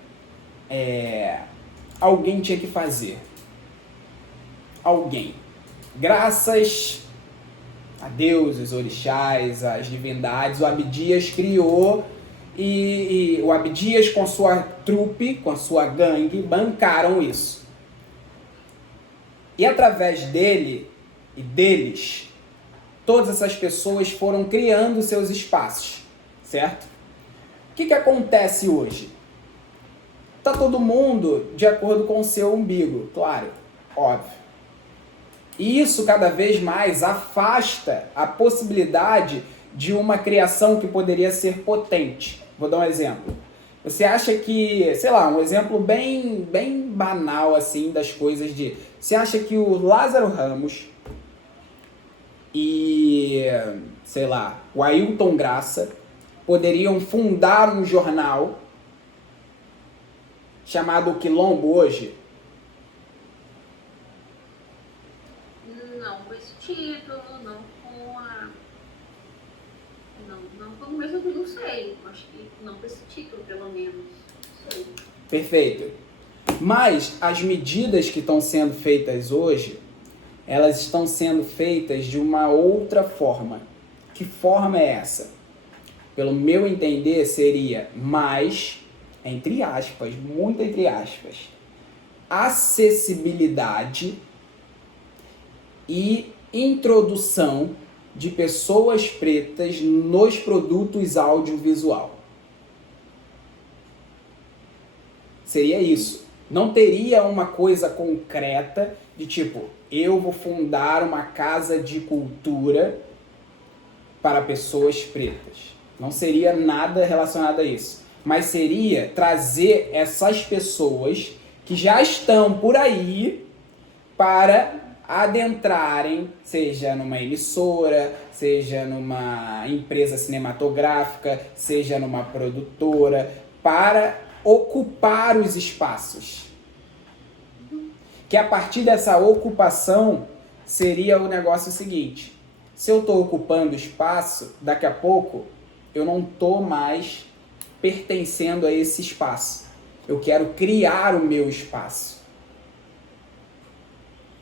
alguém tinha que fazer. Alguém. Graças a deuses, orixás, as divindades, o Abdias criou e o Abdias com sua trupe, com a sua gangue, bancaram isso. E através dele e deles, todas essas pessoas foram criando seus espaços, certo? O que acontece hoje? Tá todo mundo de acordo com o seu umbigo, claro, óbvio. E isso cada vez mais afasta a possibilidade de uma criação que poderia ser potente. Vou dar um exemplo. Você acha que, sei lá, um exemplo bem banal assim das coisas de... Você acha que o Lázaro Ramos e, sei lá, o Ailton Graça poderiam fundar um jornal chamado Quilombo hoje? Não com esse título, não com o mesmo, não sei. Acho que não com esse título, pelo menos. Não sei. Perfeito. Mas as medidas que estão sendo feitas hoje, elas estão sendo feitas de uma outra forma. Que forma é essa? Pelo meu entender, seria mais, entre aspas, muito entre aspas, acessibilidade e introdução de pessoas pretas nos produtos audiovisual. Seria isso. Não teria uma coisa concreta de tipo, eu vou fundar uma casa de cultura para pessoas pretas. Não seria nada relacionado a isso. Mas seria trazer essas pessoas que já estão por aí para adentrarem, seja numa emissora, seja numa empresa cinematográfica, seja numa produtora, para ocupar os espaços. Que a partir dessa ocupação seria o negócio seguinte: se eu estou ocupando espaço, daqui a pouco eu não estou mais pertencendo a esse espaço. Eu quero criar o meu espaço.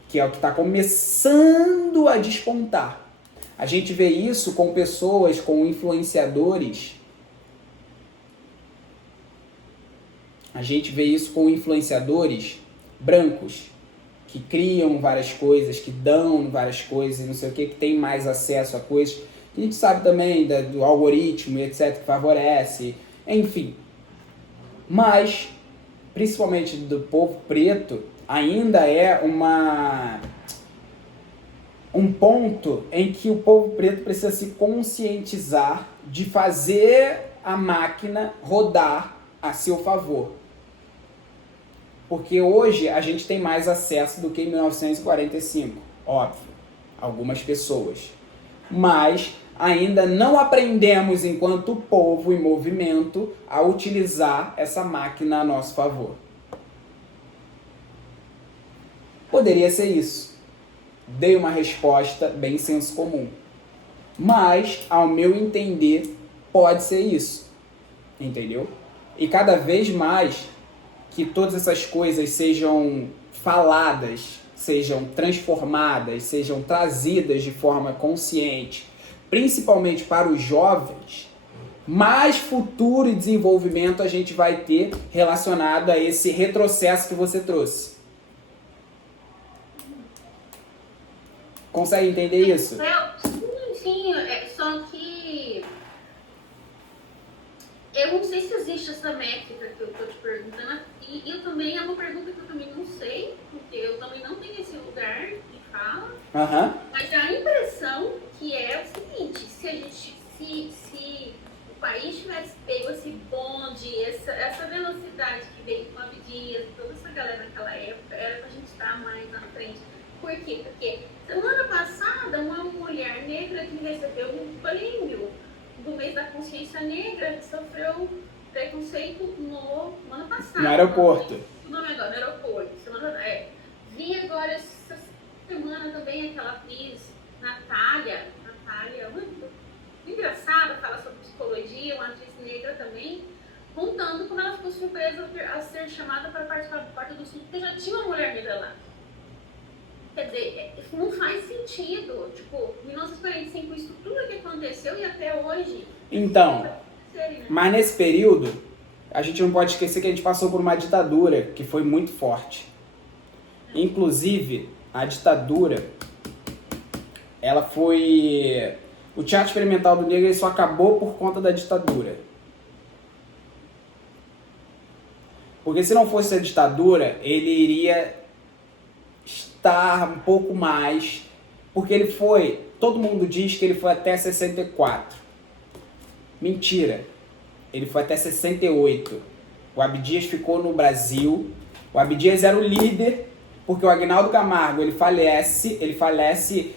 Que é o que está começando a despontar. A gente vê isso com pessoas, com influenciadores. A gente vê isso com influenciadores brancos, que criam várias coisas, que dão várias coisas, e não sei o que tem mais acesso a coisas. A gente sabe também do algoritmo, etc., que favorece, enfim. Mas, principalmente do povo preto, ainda é um ponto em que o povo preto precisa se conscientizar de fazer a máquina rodar a seu favor. Porque hoje a gente tem mais acesso do que em 1945, óbvio, algumas pessoas. Mas ainda não aprendemos, enquanto povo e movimento, a utilizar essa máquina a nosso favor. Poderia ser isso. Dei uma resposta bem senso comum. Mas, ao meu entender, pode ser isso. Entendeu? E cada vez mais que todas essas coisas sejam faladas, sejam transformadas, sejam trazidas de forma consciente, principalmente para os jovens, mais futuro e desenvolvimento a gente vai ter relacionado a esse retrocesso que você trouxe. Consegue entender isso? Sim, só que eu não sei se existe essa métrica que eu tô te perguntando, e eu também, é uma pergunta que eu também não sei, porque eu também não tenho esse lugar de fala, mas a impressão que é o seguinte: se o país tivesse pego esse bonde, essa velocidade que veio com a Abdias, toda essa galera naquela época, era pra gente estar mais na frente. Por quê? Porque semana passada uma mulher negra que recebeu um prêmio do mês da consciência negra sofreu preconceito no ano passado. No aeroporto. No aeroporto. Vi agora essa semana também aquela atriz, Natália, muito engraçada, fala sobre psicologia, uma atriz negra também, contando como ela ficou surpresa a ser chamada para participar do Porta do Sul, porque já tinha uma mulher negra lá. Quer dizer, não faz sentido. Tipo, 1945, isso tudo que aconteceu e até hoje. Então, mas nesse período, a gente não pode esquecer que a gente passou por uma ditadura que foi muito forte. Inclusive, a ditadura, ela foi... O Teatro Experimental do Negro só acabou por conta da ditadura. Porque se não fosse a ditadura, ele iria estar um pouco mais, porque ele foi, todo mundo diz que ele foi até 64. Mentira. Ele foi até 68. O Abdias ficou no Brasil. O Abdias era o líder, porque o Aguinaldo Camargo, ele falece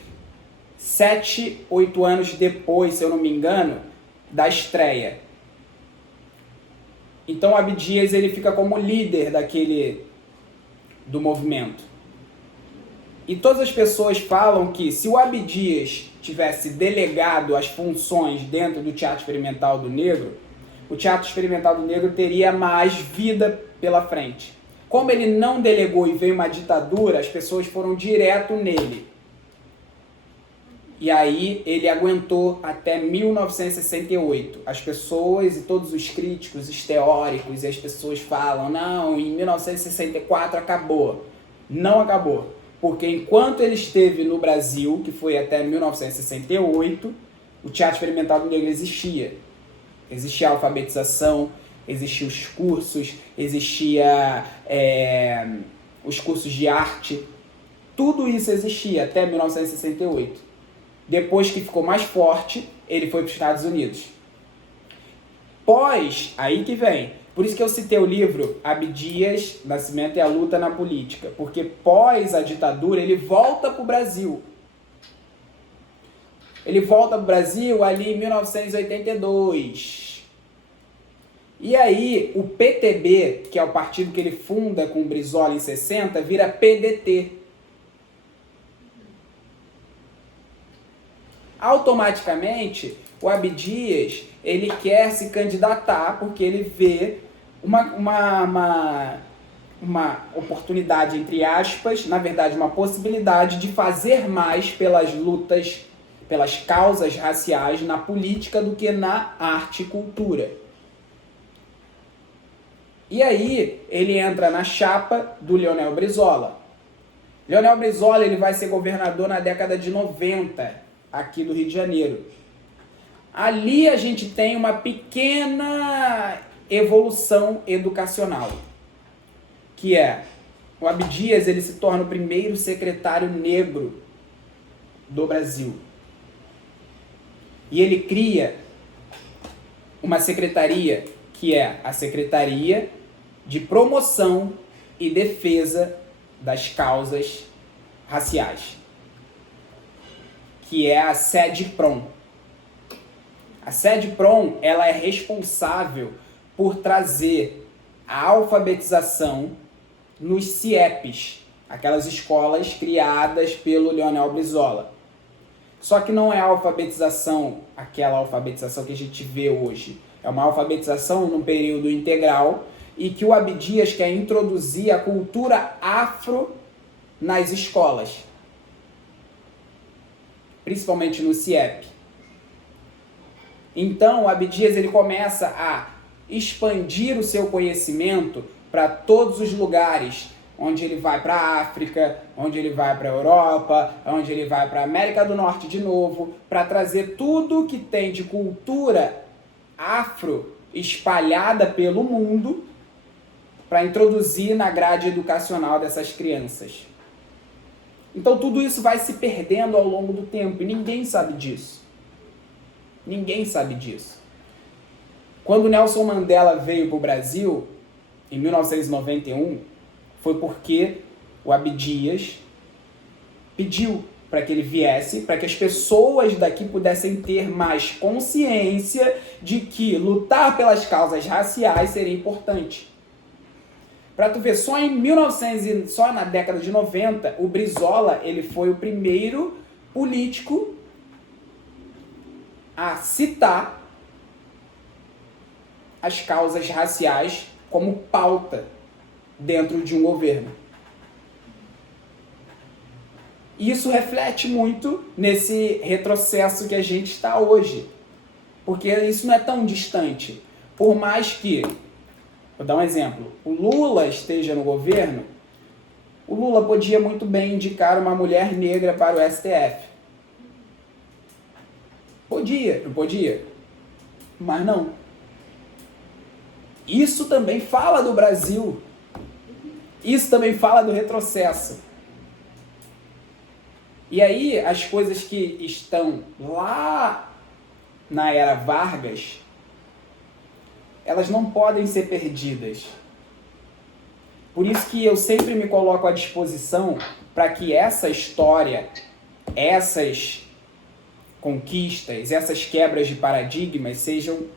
7, 8 anos depois, se eu não me engano, da estreia. Então o Abdias, ele fica como líder do movimento. E todas as pessoas falam que se o Abdias tivesse delegado as funções dentro do Teatro Experimental do Negro, o Teatro Experimental do Negro teria mais vida pela frente. Como ele não delegou e veio uma ditadura, as pessoas foram direto nele. E aí ele aguentou até 1968. As pessoas e todos os críticos, os teóricos e as pessoas falam, não, em 1964 acabou. Não acabou. Porque enquanto ele esteve no Brasil, que foi até 1968, o Teatro Experimental do Negro existia. Existia alfabetização, existiam os cursos, existia os cursos de arte, tudo isso existia até 1968. Depois que ficou mais forte, ele foi para os Estados Unidos. Aí que vem. Por isso que eu citei o livro Abdias, Nascimento e a Luta na Política. Porque pós a ditadura, ele volta para o Brasil. Ele volta para o Brasil ali em 1982. E aí, o PTB, que é o partido que ele funda com o Brizola em 60, vira PDT. Automaticamente, o Abdias, ele quer se candidatar porque ele vê uma oportunidade, entre aspas, na verdade, uma possibilidade de fazer mais pelas lutas, pelas causas raciais na política do que na arte e cultura. E aí, ele entra na chapa do Leonel Brizola. Leonel Brizola, ele vai ser governador na década de 90, aqui do Rio de Janeiro. Ali a gente tem uma pequena evolução educacional, que é o Abdias, ele se torna o primeiro secretário negro do Brasil. E ele cria uma secretaria, que é a Secretaria de Promoção e Defesa das Causas Raciais, que é a SEDPROM. A SEDPROM, ela é responsável por trazer a alfabetização nos CIEPs, aquelas escolas criadas pelo Leonel Brizola. Só que não é a alfabetização, aquela alfabetização que a gente vê hoje. É uma alfabetização num período integral e que o Abdias quer introduzir a cultura afro nas escolas, principalmente no CIEP. Então, o Abdias, ele começa a expandir o seu conhecimento para todos os lugares, onde ele vai para a África, onde ele vai para a Europa, onde ele vai para a América do Norte de novo, para trazer tudo que tem de cultura afro espalhada pelo mundo, para introduzir na grade educacional dessas crianças. Então tudo isso vai se perdendo ao longo do tempo e ninguém sabe disso. Ninguém sabe disso. Quando Nelson Mandela veio para o Brasil, em 1991, foi porque o Abdias pediu para que ele viesse, para que as pessoas daqui pudessem ter mais consciência de que lutar pelas causas raciais seria importante. Para tu ver, só na década de 90, o Brizola, ele foi o primeiro político a citar as causas raciais como pauta dentro de um governo. Isso reflete muito nesse retrocesso que a gente está hoje, porque isso não é tão distante. Por mais que, vou dar um exemplo, o Lula esteja no governo, o Lula podia muito bem indicar uma mulher negra para o STF. Podia, não podia? Mas não. Isso também fala do Brasil. Isso também fala do retrocesso. E aí, as coisas que estão lá na era Vargas, elas não podem ser perdidas. Por isso que eu sempre me coloco à disposição para que essa história, essas conquistas, essas quebras de paradigmas sejam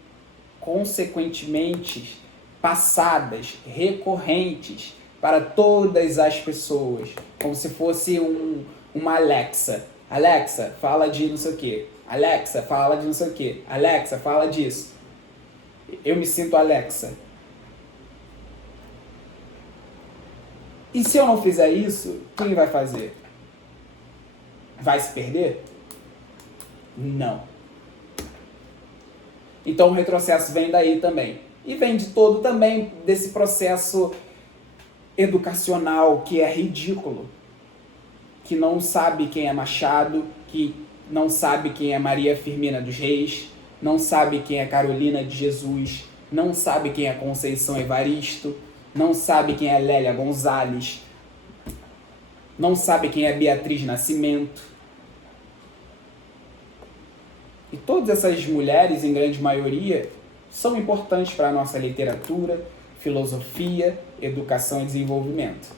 consequentemente passadas, recorrentes para todas as pessoas, como se fosse uma Alexa. Alexa, fala de não sei o quê. Alexa, fala de não sei o quê. Alexa, fala disso. Eu me sinto Alexa. E se eu não fizer isso, quem vai fazer? Vai se perder? Não. Então o retrocesso vem daí também. E vem de todo também desse processo educacional que é ridículo. Que não sabe quem é Machado, que não sabe quem é Maria Firmina dos Reis, não sabe quem é Carolina de Jesus, não sabe quem é Conceição Evaristo, não sabe quem é Lélia Gonzalez, não sabe quem é Beatriz Nascimento. E todas essas mulheres, em grande maioria, são importantes para a nossa literatura, filosofia, educação e desenvolvimento.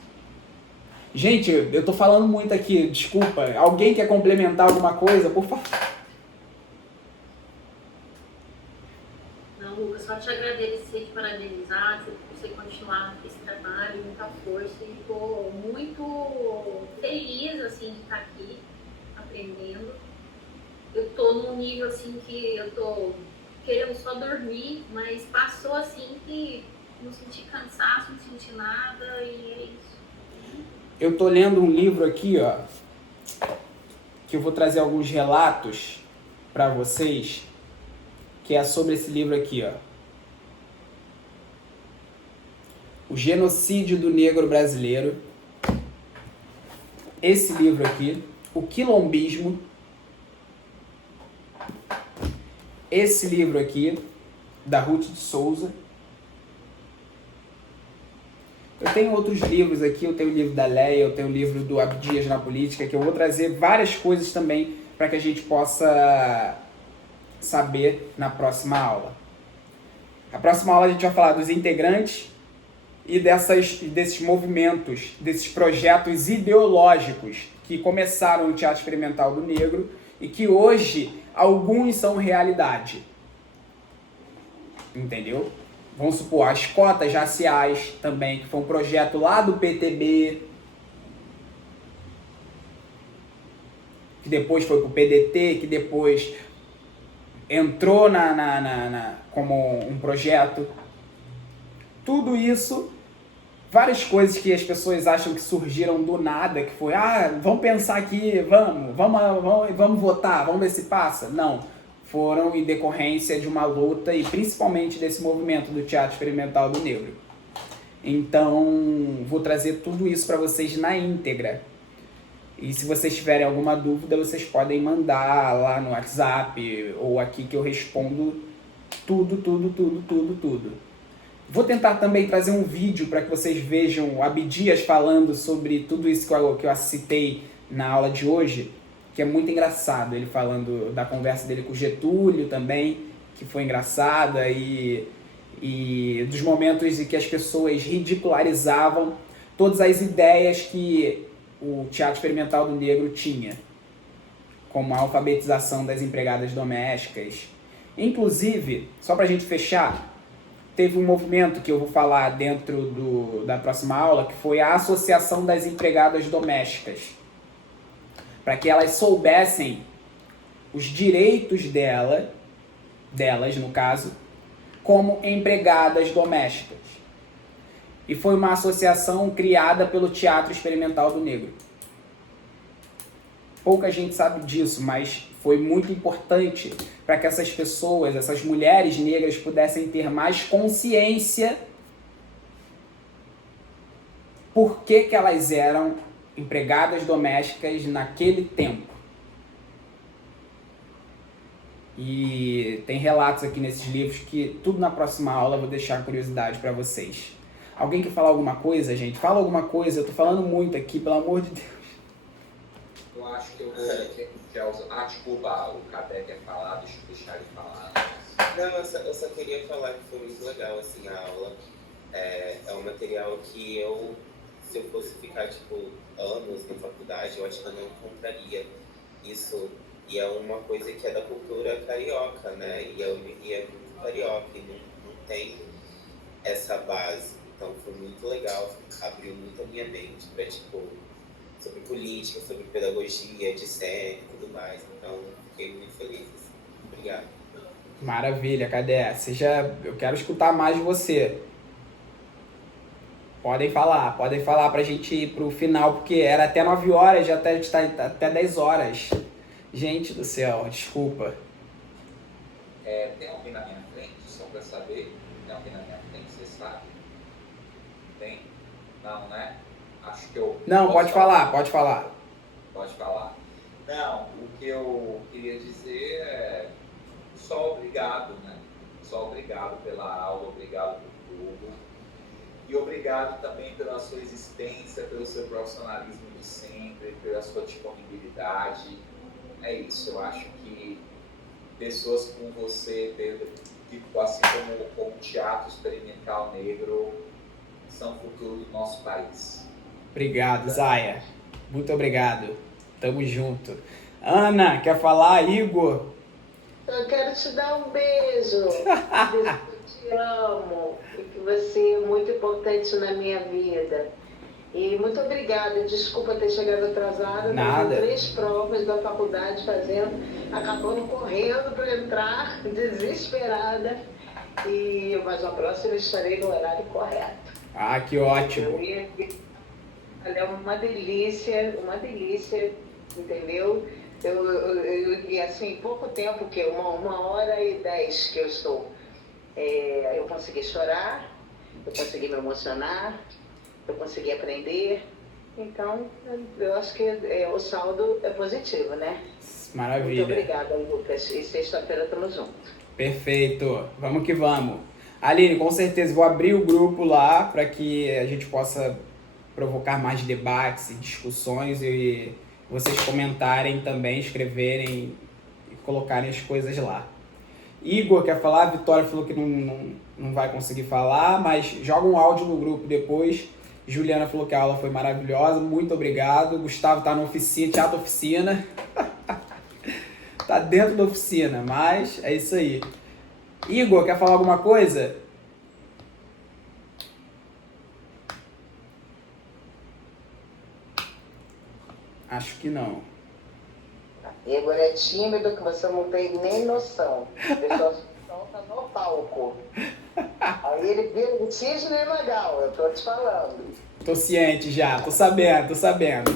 Gente, eu tô falando muito aqui, desculpa. Alguém quer complementar alguma coisa, por favor? Não, Lucas, só te agradecer, te parabenizar, por você continuar esse trabalho, muita força, e estou muito feliz, assim, de estar aqui, aprendendo. Eu tô num nível, assim, que eu tô querendo só dormir, mas passou, assim, que não senti cansaço, não senti nada, e é isso. Eu tô lendo um livro aqui, ó, que eu vou trazer alguns relatos para vocês, que é sobre esse livro aqui, ó. O Genocídio do Negro Brasileiro. Esse livro aqui, O Quilombismo. Esse livro aqui, da Ruth de Souza. Eu tenho outros livros aqui, eu tenho o livro da Leia, eu tenho o livro do Abdias na Política, que eu vou trazer várias coisas também para que a gente possa saber na próxima aula. Na próxima aula a gente vai falar dos integrantes e desses movimentos, desses projetos ideológicos que começaram o Teatro Experimental do Negro e que hoje alguns são realidade. Entendeu? Vamos supor, as cotas raciais também, que foi um projeto lá do PTB, que depois foi pro PDT, que depois entrou como um projeto. Tudo isso, várias coisas que as pessoas acham que surgiram do nada, que foi, vamos pensar aqui, vamos votar, vamos ver se passa. Não. Foram em decorrência de uma luta e principalmente desse movimento do Teatro Experimental do Negro. Então, vou trazer tudo isso para vocês na íntegra. E se vocês tiverem alguma dúvida, vocês podem mandar lá no WhatsApp ou aqui que eu respondo tudo. Vou tentar também trazer um vídeo para que vocês vejam o Abdias falando sobre tudo isso que eu citei na aula de hoje, que é muito engraçado, ele falando da conversa dele com o Getúlio também, que foi engraçada, e dos momentos em que as pessoas ridicularizavam todas as ideias que o Teatro Experimental do Negro tinha, como a alfabetização das empregadas domésticas. Inclusive, só para a gente fechar, teve um movimento que eu vou falar dentro da próxima aula, que foi a Associação das Empregadas Domésticas, para que elas soubessem os direitos delas, no caso, como empregadas domésticas. E foi uma associação criada pelo Teatro Experimental do Negro. Pouca gente sabe disso, mas foi muito importante para que essas pessoas, essas mulheres negras, pudessem ter mais consciência por que elas eram empregadas domésticas naquele tempo. E tem relatos aqui nesses livros que tudo na próxima aula eu vou deixar curiosidade para vocês. Alguém quer falar alguma coisa, gente? Fala alguma coisa, eu tô falando muito aqui, pelo amor de Deus. Eu acho que eu vou... desculpa, o Cadê quer falar, deixa eu deixar ele falar. Não, eu só queria falar que foi muito legal, assim, a aula. É um material que se eu fosse ficar, anos na faculdade, eu acho que eu não encontraria isso. E é uma coisa que é da cultura carioca, né? E é muito carioca, e não tem essa base. Então foi muito legal, abriu muito a minha mente para, sobre política, sobre pedagogia, de cena e tudo mais. Então, fiquei muito feliz. Assim. Obrigado. Maravilha, Cadê? Eu quero escutar mais de você. Podem falar pra gente ir pro final, porque era até 9 horas, já está até 10 horas. Gente do céu, desculpa. Tem alguém na minha frente, só pra saber? Tem alguém na minha frente, você sabe? Tem? Não, né? Acho que eu... Não, pode falar. Pode falar. Não, o que eu queria dizer é só obrigado, né? Só obrigado pela aula, obrigado por tudo. E obrigado também pela sua existência, pelo seu profissionalismo de sempre, pela sua disponibilidade. É isso, eu acho que pessoas como você, assim como o Teatro Experimental Negro, são o futuro do nosso país. Obrigado, Zaya. Muito obrigado. Tamo junto. Ana, quer falar? Igor? Eu quero te dar um beijo. Dizer que eu te amo e que você é muito importante na minha vida. E muito obrigada. Desculpa ter chegado atrasada. Nada. 3 provas da faculdade fazendo, acabando correndo para entrar, desesperada. Mas na próxima estarei no horário correto. Ah, que ótimo. É uma delícia, entendeu? E assim, em pouco tempo, que 1h10 que eu estou, eu consegui chorar, eu consegui me emocionar, eu consegui aprender. Então, eu acho que o saldo é positivo, né? Maravilha. Muito obrigada, Lucas. E sexta-feira estamos juntos. Perfeito. Vamos que vamos. Aline, com certeza vou abrir o grupo lá para que a gente possa provocar mais debates e discussões e vocês comentarem também, escreverem e colocarem as coisas lá. Igor quer falar, a Vitória falou que não vai conseguir falar, mas joga um áudio no grupo depois. Juliana falou que a aula foi maravilhosa, muito obrigado. Gustavo tá na oficina, Teatro Oficina. Tá dentro da oficina, mas é isso aí. Igor, quer falar alguma coisa? Acho que não. Igor é tímido que você não tem nem noção. Ele só solta no palco. Aí ele vira um cisne legal, eu tô te falando. Tô ciente já, tô sabendo.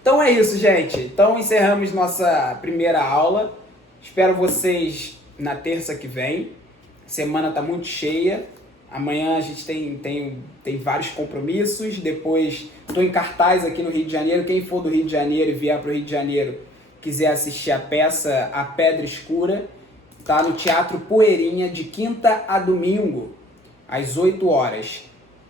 Então é isso, gente. Então encerramos nossa primeira aula. Espero vocês na terça que vem. Semana tá muito cheia. Amanhã a gente tem vários compromissos. Depois estou em cartaz aqui no Rio de Janeiro. Quem for do Rio de Janeiro e vier para o Rio de Janeiro, quiser assistir a peça A Pedra Escura, tá no Teatro Poeirinha de quinta a domingo, às 8 horas.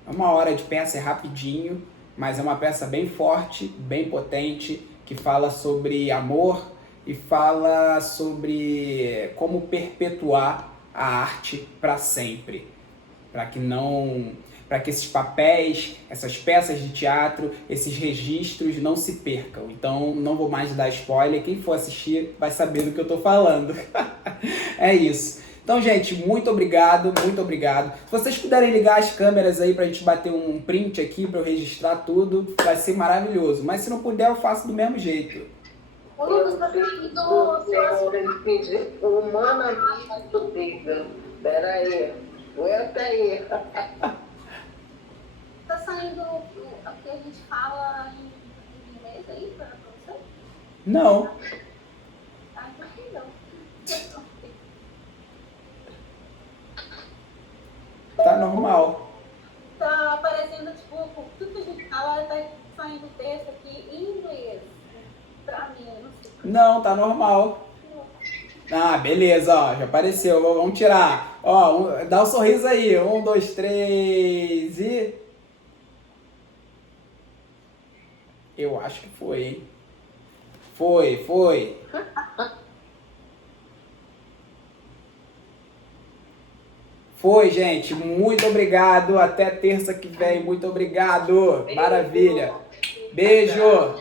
É 1 hora de peça, é rapidinho, mas é uma peça bem forte, bem potente, que fala sobre amor e fala sobre como perpetuar a arte para sempre. Para que esses papéis, essas peças de teatro, esses registros não se percam. Então, não vou mais dar spoiler. Quem for assistir vai saber do que eu estou falando. É isso. Então, gente, muito obrigado. Se vocês puderem ligar as câmeras aí pra gente bater um print aqui, para eu registrar tudo, vai ser maravilhoso. Mas se não puder, eu faço do mesmo jeito. Humanamente possível. Pera aí. Aguenta aí. Tá saindo o que a gente fala em inglês aí pra você? Não. Ah, então que não. Tá normal. Tá aparecendo, tipo, tudo que a gente fala, tá saindo texto aqui em inglês. Pra mim, eu não sei. Não, tá normal. Ah, beleza, ó, já apareceu. Vamos tirar. Ó, dá um sorriso aí. 1, 2, 3 e... Eu acho que foi, hein? Foi. Foi, gente. Muito obrigado. Até terça que vem. Muito obrigado. Maravilha. Beijo.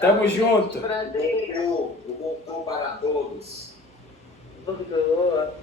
Tamo junto. Prazer. O bom para todos. Boa.